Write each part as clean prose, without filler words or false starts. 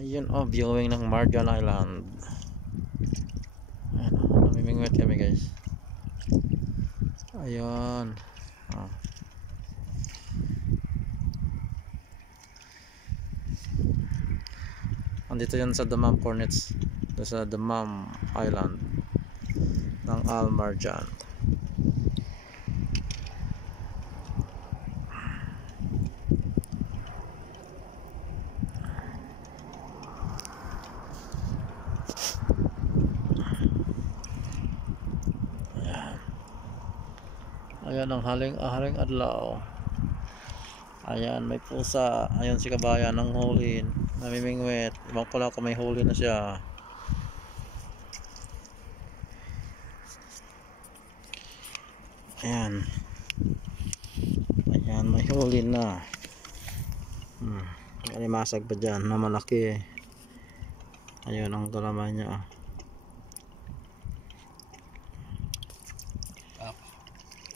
Ayun, oh, viewing ng Marjan Island. Ayan, oh, namimingwit kami guys. Ayun, oh. Andito yan sa Dammam Cornets, sa Dammam Island ng Al Marjan. Ayan ang haling adlaw. Ayan, may pusa. Ayan si kabayan ng hulin, namimingwit. Ibang ko lang kung may huli na siya. Ayan, ayan, may huli na. Alimasag pa dyan na malaki. Ayun ang kalaman niya.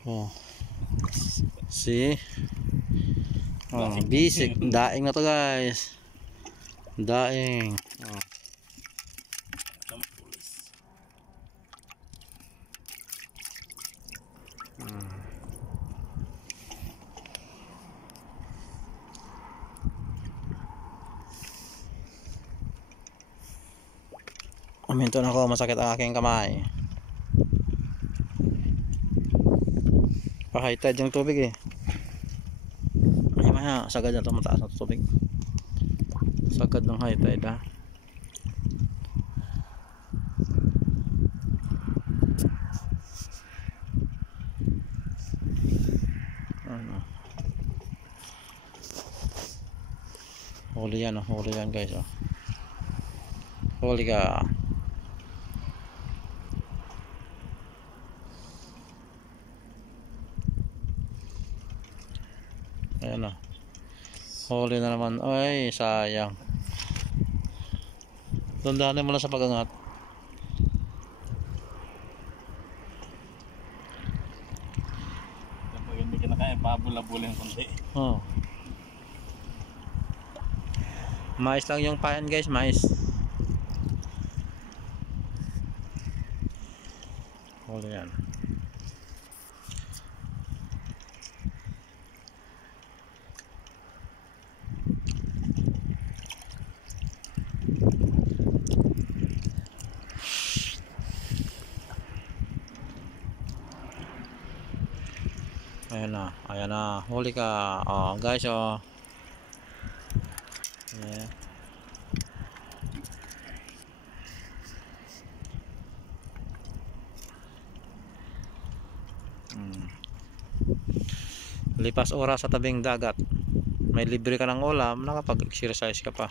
Oh, see, oh, bisik, daing na to guys, daing. Oh. Uminto na ako, masakit ang aking kamay. Pa-high tide yung tubig eh. Maya sagad na ito, mataas na tubig. Sagad ng high tide ha. Ano? Huli yan, oh. Huli yan guys, oh. Huli ka. Ayan na. Huli na naman. Ay, sayang. Dandahanin mo lang sa pagangat. Kapag hindi ka na kaya, pabula-bula yung konti. Oh. Mais lang yung payan guys, mais. Huli yan. Ayan na, huli ka. Oh, guys, oh. Yeah. Lipas oras sa tabing dagat. May libre ka ng ulam, nakapag-exercise ka pa.